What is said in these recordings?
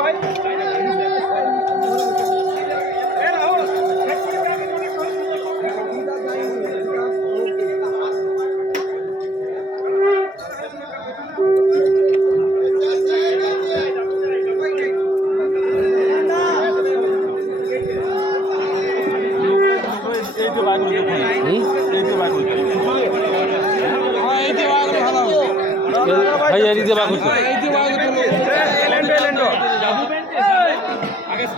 ভাই। এদিক দিয়ে বাঘ হচ্ছে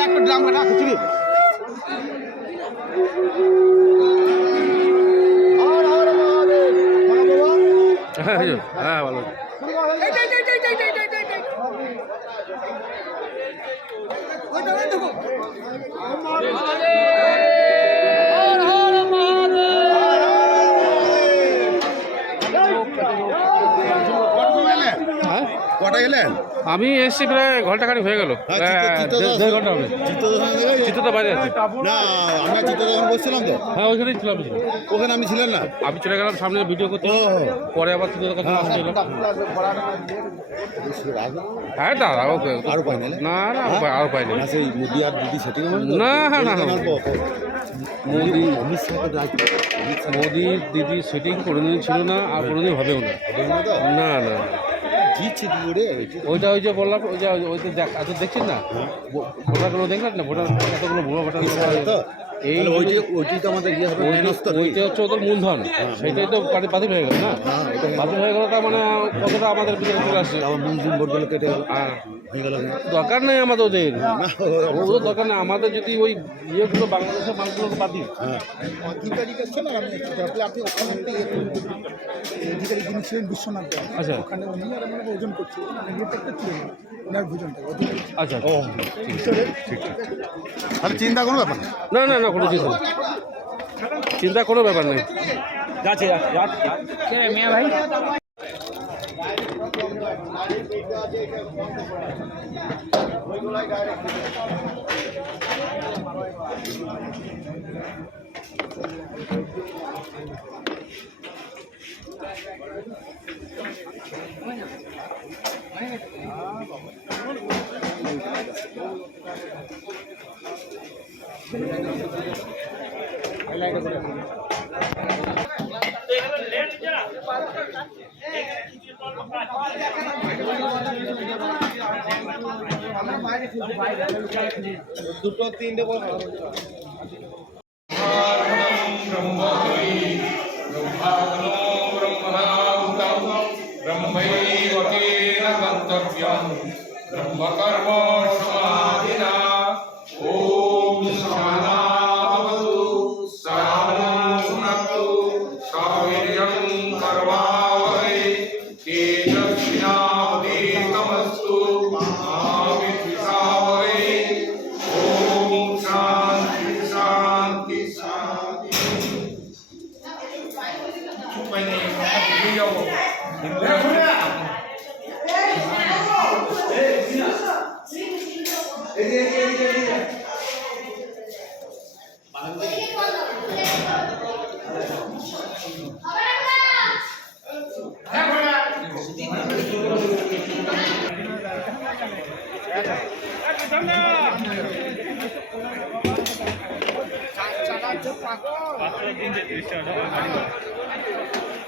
একটা ড্রাম কাটা খিচুড়ি হ্যাঁ হ্যাঁ ভালো হ্যাঁ আমি এসছি প্রায় ঘন্টাখানি হয়ে গেল। হ্যাঁ, হ্যাঁ, দেড় ঘণ্টা হবে। বাইরে আছে। না আমরা চিত্তদর্শন বসছিলাম তো। হ্যাঁ ওইখানেই ছিলাম আমি। ওখানে আমি ছিলেন না। আমি চলে গেলাম সামনে ভিডিও করতে। পরে আবার কাছে হ্যাঁ, আসতে এলাম। হ্যাঁ দাদা ওকে আরও পাই না? না আর পাই- না সেই মোদি আর দিদি সেটিং না, না, না। মোদি অমিত রাজ দিদি সেটিং কোনোদিন ছিল না আর কোনোদিন হবেও হবে না না না। দিচ্ছে কি করে? ওইটা ওই যে বললাম ওই যে ওই যে দেখ এত দেখছেন না? ভো- ভোটারগুলো দেখলেন না? ভোটার এতগুলো ভুয়া ভোটার তো এই তাহলে ওইটি ওইটি তো আমাদের ইয়ে হবে মেনস্ত হচ্ছে ওদের মূলধন। সেটাই তো বাতিল হয়ে গেল না? হ্যাঁ বাতিল হয়ে গেল তার মানে কতটা আমাদের ভিতরে চলে আসছে? আবার মুসলিম ভোটগুলো কেটে হয়ে। দরকার নেই আমাদের ওদের। না ওদের দরকার নেই। আমাদের যদি ওই ইয়েগুলো বাংলাদেশের মানুষগুলোকে হ্যাঁ আপনি ওখানে অধিকারী যিনি ছিলেন বিশ্বনাথ আচ্ছা। ওখানে উনি আর আমরা ওজন করছি রিপোর্টটা তুলে নেন ওনার ভোজনটা আচ্ছা ও তাহলে চিন্তা কোনো ব্যাপার না না না না কোনো চিন্তা নেই। চিন্তা কোনো ব্যাপার নেই। ब्रह्मैव तेन गन्तव्यम् ब्रह्मकर्म समाधिना এদিকে এদিকে এদিকে পাঁচ দিন যে ত্রিশটা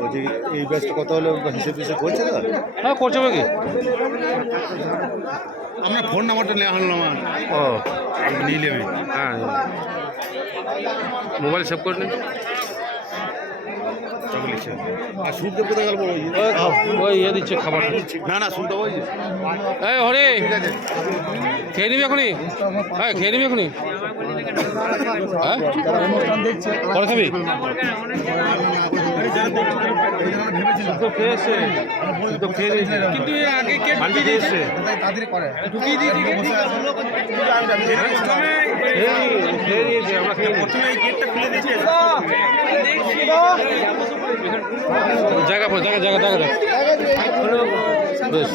বলছি এই ব্যাচটা কত হলো হিসেব হিসেব করছে তো? হ্যাঁ করছে কি আমার ফোন নাম্বারটা নেওয়া হলো না আমার। ও। নিলে আমি হ্যাঁ। মোবাইল সেভ করে নিন। আচ্ছা। আর শুনতে কোথায় গেল ওই ইয়ে দিচ্ছে খাবার না না শুনতে ওই এই হরে! খেয়ে নিবি এখনই? হ্যাঁ খেয়ে নিবি এখনই? হ্যাঁ? পরে খাবি? কিন্তু আগে কে মালিক খেয়ে তাদের করে। ঢুকিয়ে দিয়েছি আমরা প্রথমে গেটটা খুলে দিয়েছে। জায়গা পড়ে জায়গা জায়গা জায়গা বেশ।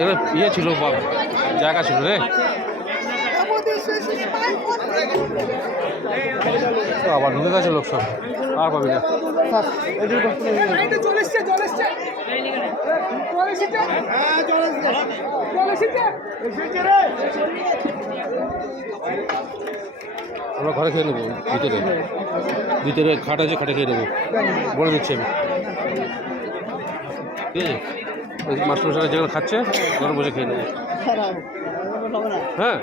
এটা ইয়ে ছিল জায়গা ছিল রে। আবার ঢুকে গেছে লোক সব। আর পাবি না। আমরা ঘরে খেয়ে নেব, ভিতরে। ভিতরে খাট আছে, খাটে খেয়ে নেব। বলে দিচ্ছি আমি। ঠিক আছে? ওই মাস্টারমশাই যেখানে খাচ্ছে ঘরে বসে খেয়ে নেব। হ্যাঁ?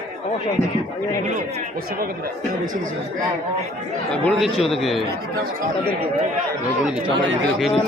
বলে দিচ্ছি ওদেরকে। বলে দিচ্ছি, আমার ভিতরে খেয়ে নিচ্ছি।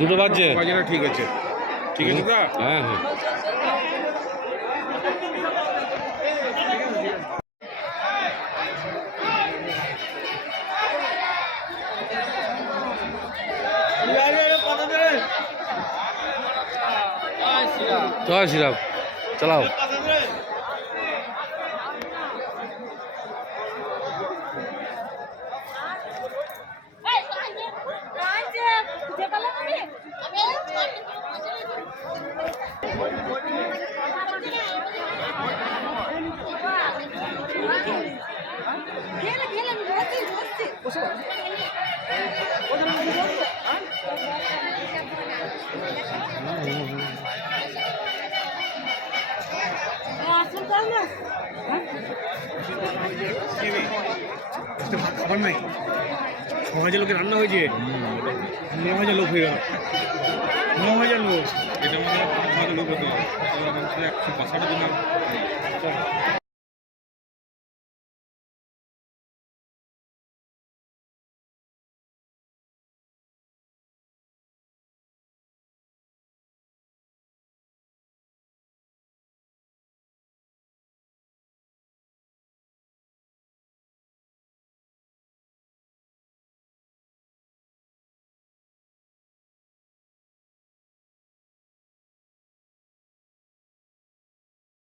দুটো বাজছে। ঠিক আছে। ঠিক আছে দা হ্যাঁ হ্যাঁ। জয় শ্রীরাম। চালাও। খেলে খেলে খাবার নাই ছ হাজার লোকের রান্না হয়েছে ন হাজার লোক হয়ে গেল ন হাজার লোক এটা আমাদের পাঁচ হাজার লোক হতো একশো পাঁচষাট জন